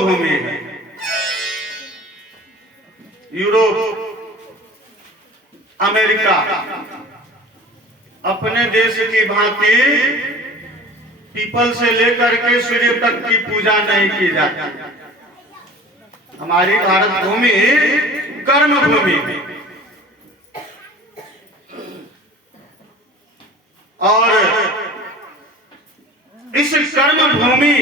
भूमि है। Europe, America अपने देश की भांति पीपल से लेकर के सूर्य तक की पूजा नहीं की जाती। हमारी भारत भूमि कर्म भूमि, और इस कर्म भूमि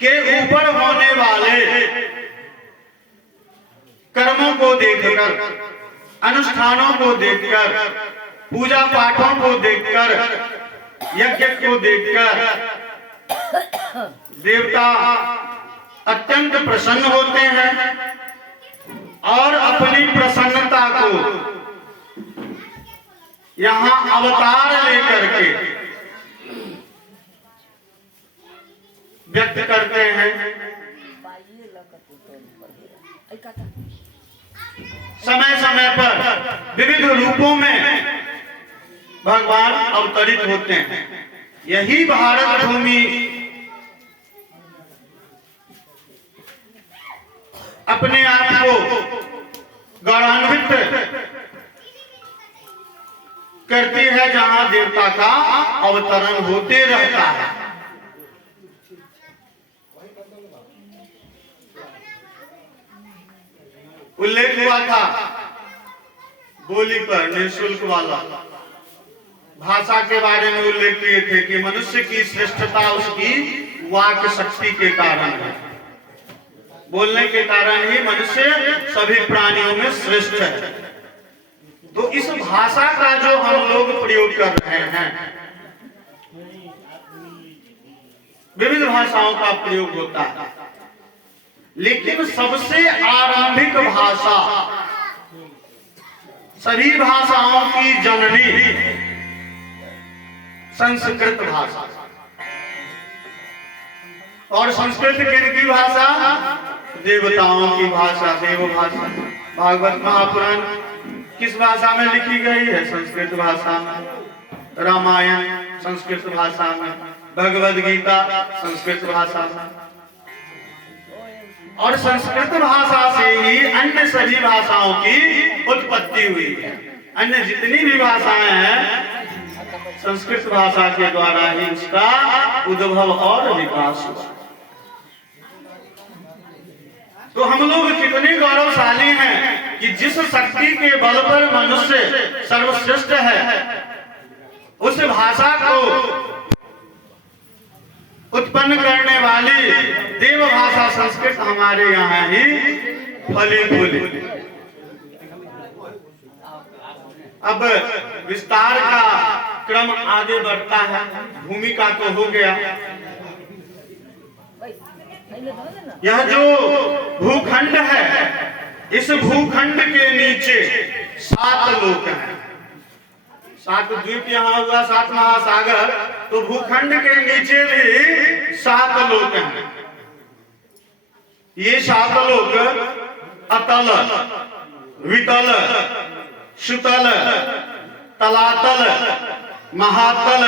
के ऊपर होने वाले कर्मों को देखकर, अनुष्ठानों को देखकर, पूजा पाठों को देखकर, यज्ञ को देखकर देवता अत्यंत प्रसन्न होते हैं और अपनी प्रसन्नता को यहाँ अवतार लेकर के व्यक्त करते हैं। समय समय पर विविध रूपों में भगवान अवतरित होते हैं। यही भारत भूमि अपने आप को गौरवान्वित करती है, जहां देवता का अवतरण होते रहता है। उल्लेख हुआ था बोली पर निःशुल्क वाला, भाषा के बारे में उल्लेख किए थे कि मनुष्य की श्रेष्ठता उसकी वाक शक्ति के कारण है। बोलने के कारण ही मनुष्य सभी प्राणियों में श्रेष्ठ है। तो इस भाषा का जो हम लोग प्रयोग कर रहे हैं, विविध भाषाओं का प्रयोग होता है, लेकिन सबसे आरंभिक भाषा, सभी भाषाओं की जननी संस्कृत भाषा। और संस्कृत किनकी भाषा? देवताओं की भाषा, देव भाषा। भागवत महापुराण किस भाषा में लिखी गई है? संस्कृत भाषा में। रामायण संस्कृत भाषा में, भगवद गीता संस्कृत भाषा में। और संस्कृत भाषा से ही अन्य सभी भाषाओं की उत्पत्ति हुई है। अन्य जितनी भी भाषाएं हैं, संस्कृत भाषा के द्वारा ही उसका उद्भव और विकास हुआ। तो हम लोग कितने गौरवशाली हैं कि जिस शक्ति के बल पर मनुष्य सर्वश्रेष्ठ है, उस भाषा को उत्पन्न करने वाली देव भाषा संस्कृत हमारे यहाँ ही फली फूली। अब विस्तार का क्रम आगे बढ़ता है। भूमिका तो हो गया। यह जो भूखंड है, इस भूखंड के नीचे 7 लोक हैं। 7 द्वीप यहाँ हुआ, 7 महासागर। तो भूखंड के नीचे भी 7 लोक हैं। ये 7 लोक अतल, वितल, सुतल, तलातल, महातल,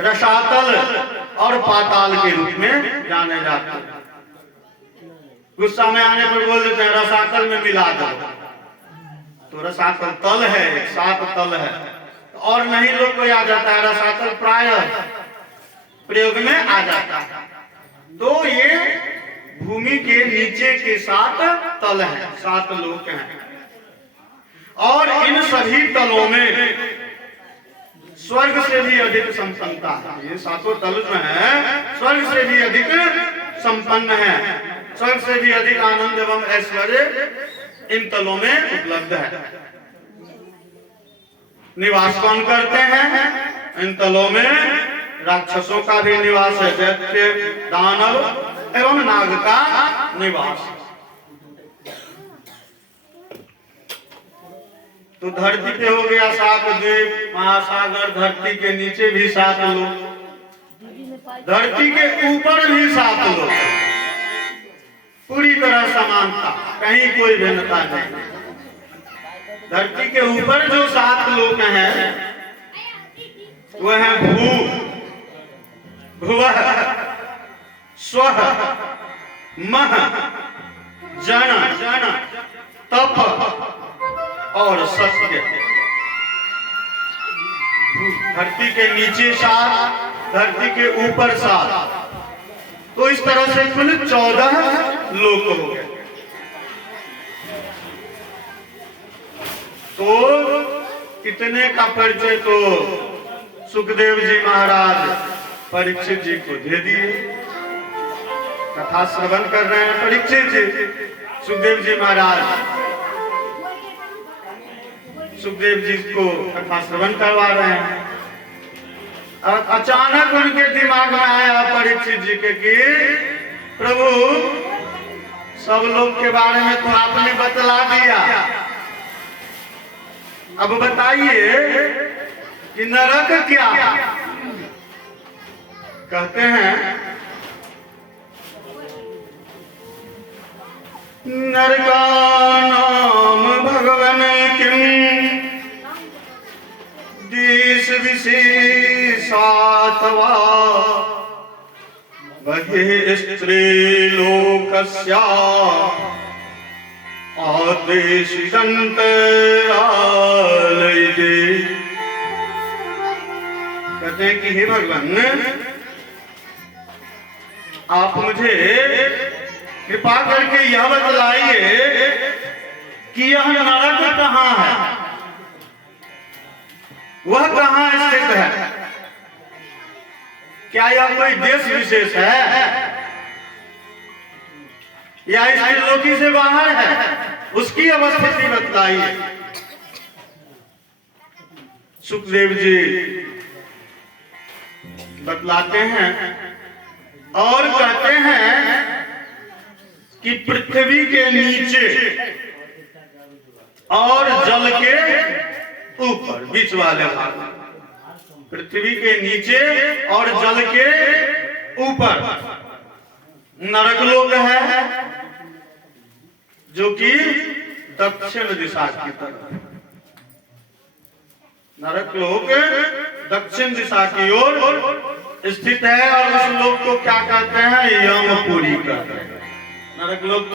रसातल और पाताल के रूप में जाने जाते हैं। गुस्सा में आने पर बोल देते हैं रसातल में मिला दो, तो रसातल तल है, 7 तल है। और नहीं लोग को याद आता है, रसातल प्राय प्रयोग में आ जाता है। तो ये भूमि के नीचे के 7 तल हैं, 7 लोक हैं। और इन सभी तलों में स्वर्ग से भी अधिक संपन्नता है। ये 7 तल में है, स्वर्ग से भी अधिक संपन्न है। स्वर्ग से भी अधिक आनंद एवं ऐश्वर्य इन तलों में उपलब्ध है। निवास कौन करते हैं इन तलों में? राक्षसों का भी निवास है, दैत्य, दानव एवं नाग का निवास। तो धरती पे हो गया 7 द्वीप, महासागर। धरती के नीचे भी 7 लोग, धरती के ऊपर भी 7 लोग। पूरी तरह समानता, कहीं कोई भिन्नता नहीं। धरती के ऊपर जो 7 लोक हैं, वह है भू, भुवः, स्वः, मह, जन, तप और सत्य। धरती के नीचे 7, धरती के ऊपर 7, तो इस तरह से कुल 14 लोक हो गए। तो इतने का परिचय तो सुखदेव जी महाराज परीक्षित जी को दे दिए। कथा श्रवण कर रहे हैं परीक्षित जी, सुखदेव जी महाराज सुखदेव जी को कथा श्रवण करवा रहे हैं। और अचानक उनके दिमाग में आया परीक्षित जी के कि प्रभु, सब लोग के बारे में तो आपने बतला दिया, अब बताइए कि नरक क्या? कहते हैं नरकानाम भगवन किम देश विशेषात्वा बहिः स्त्रीलोकस्या आदेशितंतरालये। कहते हैं कि हे भगवान, आप मुझे कृपा करके यह बतलाइए कि यह नरक कहाँ है, वह कहाँ स्थित है? क्या यह कोई देश विशेष है या इस त्रिलोकी से बाहर है? उसकी अवस्थिति बतलाइए। सुखदेव जी बतलाते हैं और कहते हैं कि पृथ्वी के नीचे और जल के ऊपर, बीच वाले भाग, पृथ्वी के नीचे और जल के ऊपर नरकलोक है, जो कि दक्षिण दिशा की तरफ। नरकलोक दक्षिण दिशा की ओर स्थित है और उस लोक को क्या कहते हैं? यमपुरी कहते हैं। नरकलोक